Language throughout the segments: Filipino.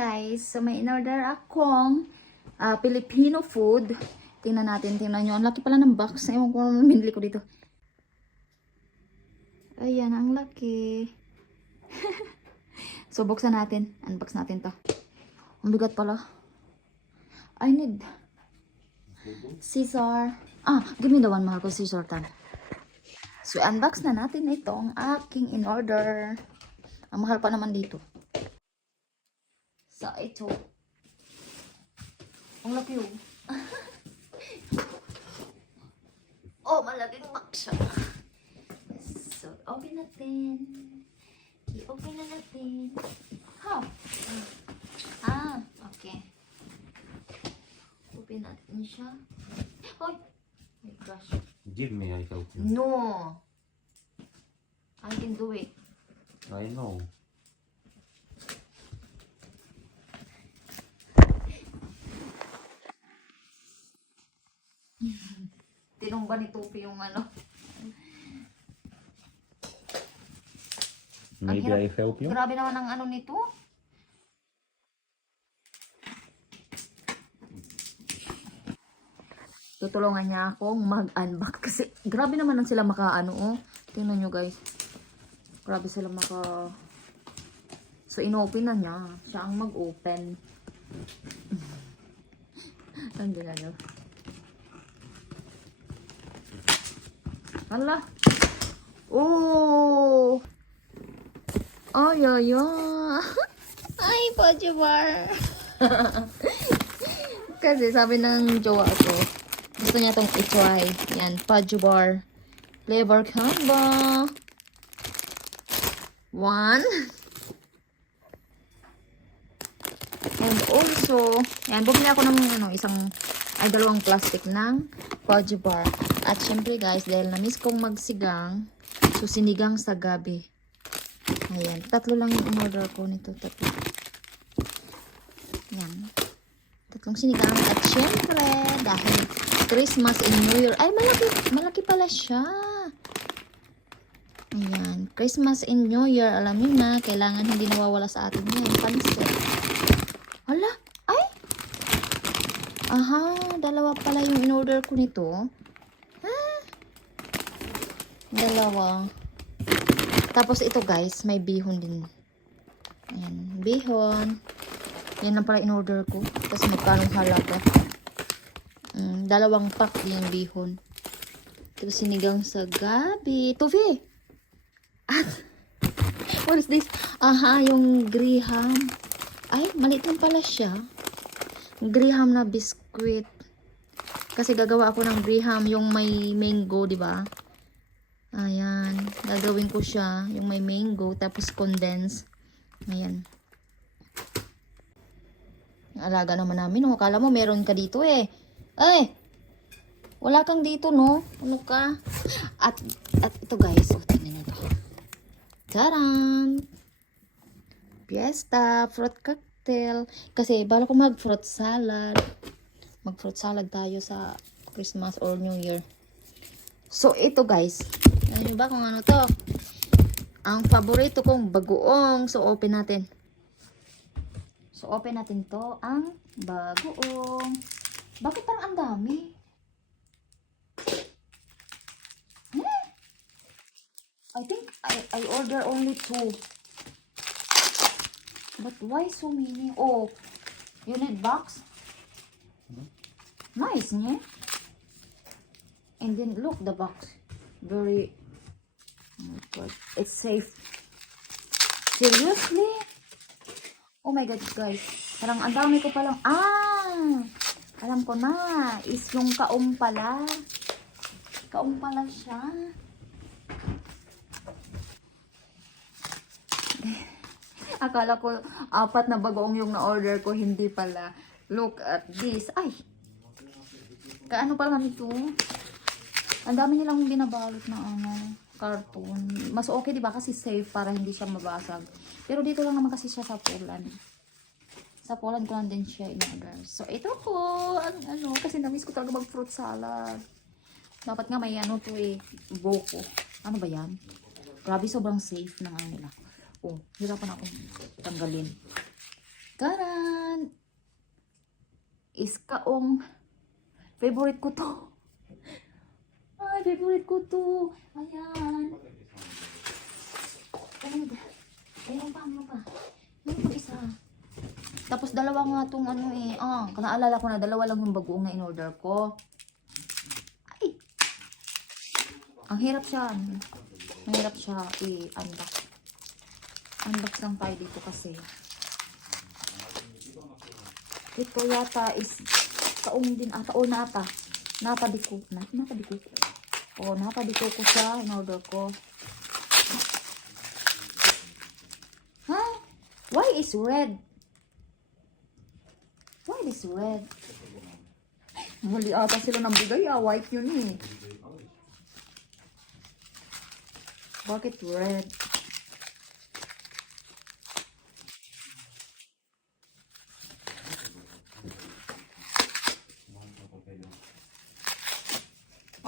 guys. So may in-order akong ah, Filipino food. Tingnan natin, tingnan nyo. Ang laki pala ng box. Ewan ko naman binili ko dito. Ayan, ang laki. so buksan natin. Unbox natin to. Ang bigat pala. I need Caesar. Ah, give me the one mahal ko Caesar tan. So unbox na natin itong aking in-order. Ang mahal pa naman dito. Ito. Ang laki oh. oh, malaking siya. So, open natin. I-open na natin. Ha? Ah, okay. Open natin siya. Hoy! My gosh. Give me, I help you. No! I can do it. I know. Tinumba ni Tupi yung ano. Maybe. I help you. Grabe naman ang ano nito. Tutulungan niya akong mag-unbox kasi grabe naman ang sila maka-ano oh. Tingnan nyo guys. Grabe sila maka... So, inopen na niya. Siya ang mag-open. Andun na Hala. Oh! Ay, ay, ay. Ay, Pajubar. Kasi sabi ng jowa ko, gusto niya tong i-try. Yan, Pajubar. Flavor combo. One. And also, yan, bumili ako ng ano, isang, ay dalawang plastic ng Pajubar. At syempre guys, dahil na-miss kong magsigang, so sinigang sa gabi. Ayan. Tatlo lang yung in-order ko nito. Tatlo. Ayan. Tatlong sinigang. At syempre, dahil Christmas and New Year. Ay, malaki, malaki pala siya. Ayan. Christmas and New Year. Alam niyo na, kailangan hindi nawawala sa atin yan. Pansit. Hala. Ay! Aha, dalawa pala yung in-order ko nito. Dalawa. Tapos ito guys, may bihon din. Ayan, bihon. Yan lang pala in-order ko. Tapos magkano halaga. Mm, dalawang pack din yung bihon. Tapos sinigang sa gabi. Tuvi! At, what is this? Aha, yung graham. Ay, maliit pala siya. Graham na biscuit. Kasi gagawa ako ng graham yung may mango, di ba? Ayan. Gagawin ko siya. Yung may mango. Tapos condense. Ayan. Alaga naman namin. Oh. Akala mo meron ka dito eh. Ay! Wala kang dito no? Ano ka? At, at ito guys. Oh, tingnan nyo to. Taran! Fiesta. Fruit cocktail. Kasi bala ko mag fruit salad. Mag fruit salad tayo sa Christmas or New Year. So, ito guys. Alam nyo ba kung ano to? Ang paborito kong bagoong. So, open natin. So, open natin to. Ang bagoong. Bakit parang ang dami? Eh? I think I, I order only two. But why so many? Oh, you need box? Nice, niya. And then look the box. Very god. It's safe. Seriously? Oh my god, guys. Parang ang dami ko palang ah! Alam ko na. Is yung kaong pala. Kaong pala siya. Akala ko apat na bagoong yung na-order ko. Hindi pala. Look at this. Ay! Kaano pala nito? Ang dami nilang binabalot na ano, cartoon. Mas okay 'di ba kasi safe para hindi siya mabasag. Pero dito lang naman kasi siya sa Poland. Sa Poland ko lang din siya in-order. So ito po, ang ano, kasi na-miss ko talaga mag-fruit salad. Dapat nga may ano to eh, boko. Ano ba yan? Grabe, sobrang safe ng ano nila. Oh, hirapan ako tanggalin. Taran! Iskaong. Favorite ko to. Ay, favorite ko to. Ayan. Ayun, ayun pa, ano pa. Ayun pa isa. Tapos dalawa nga tong ano eh. Ah, naalala ko na dalawa lang yung bagoong na in-order ko. Ay! Ang hirap siya. Mahirap siya i-unbox. Unbox lang tayo dito kasi. Ito yata is taong din ata. O nata. Nata di ko. Na, nata di ko. O nata di ko ko siya. In-order ko. Ha? Why is red? Why is red? Mali ata sila ng bigay ah. White yun eh. Bakit red?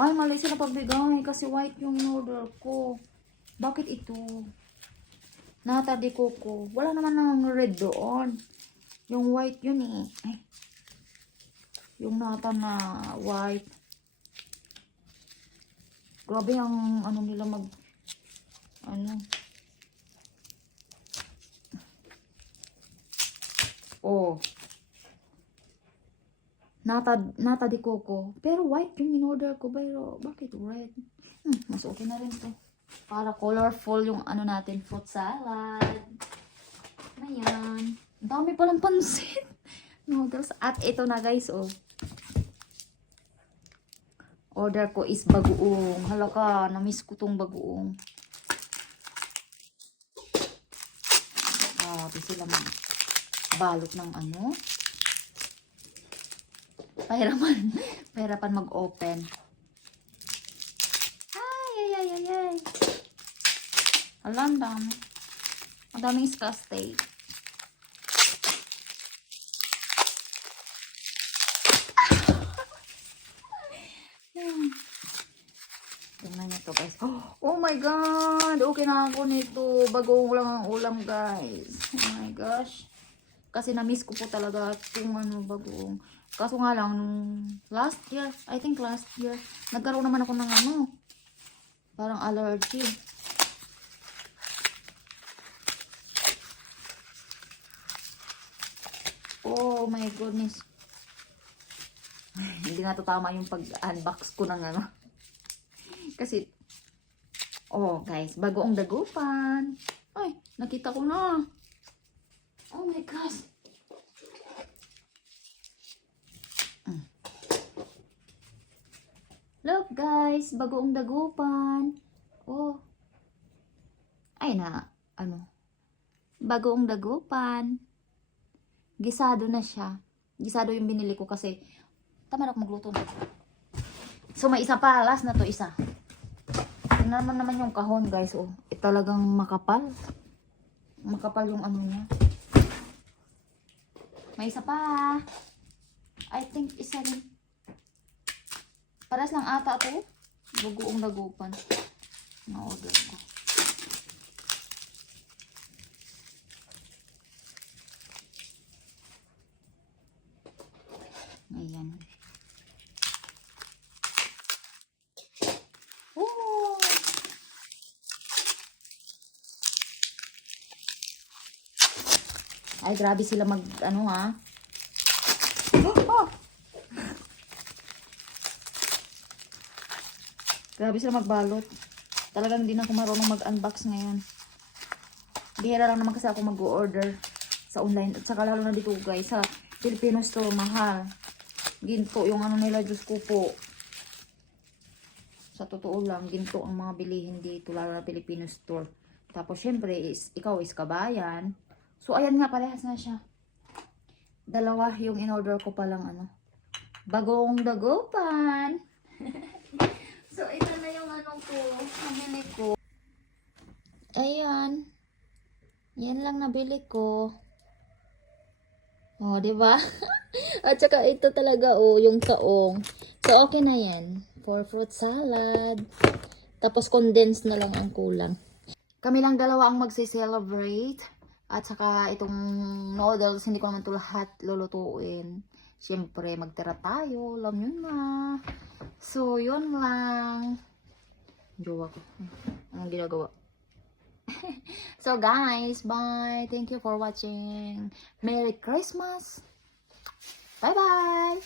Ay, mali sila pagbigay kasi white yung in-order ko. Bakit ito? Nata di coco. Wala naman ng red doon. Yung white yun eh. Ay. Yung nata na white. Grabe ang ano nila mag ano. Oh. Nata, nata di coco. Pero white yung in-order ko. Pero bakit red? Hmm, mas okay na rin to. Para colorful yung ano natin, fruit salad. Ayan. Dami palang pansit. Noodles. At ito na guys, oh. Order ko is bagoong. Halaka, na-miss ko tong bagoong. Grabe sila mag balot ng ano. Pahirapan. Pahirapan mag-open. Ay, ay, ay, ay, ay. Alam, dami. Ang daming niyo to guys. Oh my god! Okay na ako nito. Bagong lang ang ulam guys. Oh my gosh. Kasi na-miss ko po talaga itong ano bagong. Kaso nga lang, nung last year, I think last year, nagkaroon naman ako ng ano, parang allergy. Oh my goodness. Hindi na to tama yung pag-unbox ko ng ano. Kasi, oh guys, bago ang dagupan. Ay, nakita ko na. Oh my gosh. Mm. Guys, bagoong dagupan. Oh. Ay na, ano. Bagoong dagupan. Gisado na siya. Gisado yung binili ko kasi tama na ako magluto na. So may isa pa, last na to isa. Tingnan naman yung kahon guys, oh. Eh, talagang makapal. Makapal yung ano niya. May isa pa. I think isa rin. Paras lang ata to. Bagoong dagupan. Na-order ko. Ayan. Oh! Ay, grabe sila mag, ano ha. Oh, oh. Grabe sila magbalot. Talagang hindi na ako marunong mag-unbox ngayon. Bihira lang naman kasi ako mag-order sa online. At saka lalo na dito guys, sa Filipino store, mahal. Ginto yung ano nila, Diyos ko po. Sa totoo lang, ginto ang mga bilihin dito, lalo na Filipino store. Tapos syempre, is, ikaw is kabayan. So, ayan nga, parehas na siya. Dalawa yung in-order ko palang ano. Bagong dagupan. so, ito na yung ano ko, nabili ko. Ayan. Yan lang nabili ko. Oh, di ba? At saka ito talaga oh, yung taong. So okay na 'yan for fruit salad. Tapos condensed na lang ang kulang. Kami lang dalawa ang magse-celebrate. At saka itong noodles, hindi ko naman ito lahat lulutuin. Siyempre, magtira tayo. Alam yun na. So, yun lang. Jowa ko. Anong ginagawa? so, guys, bye. Thank you for watching. Merry Christmas. Bye-bye.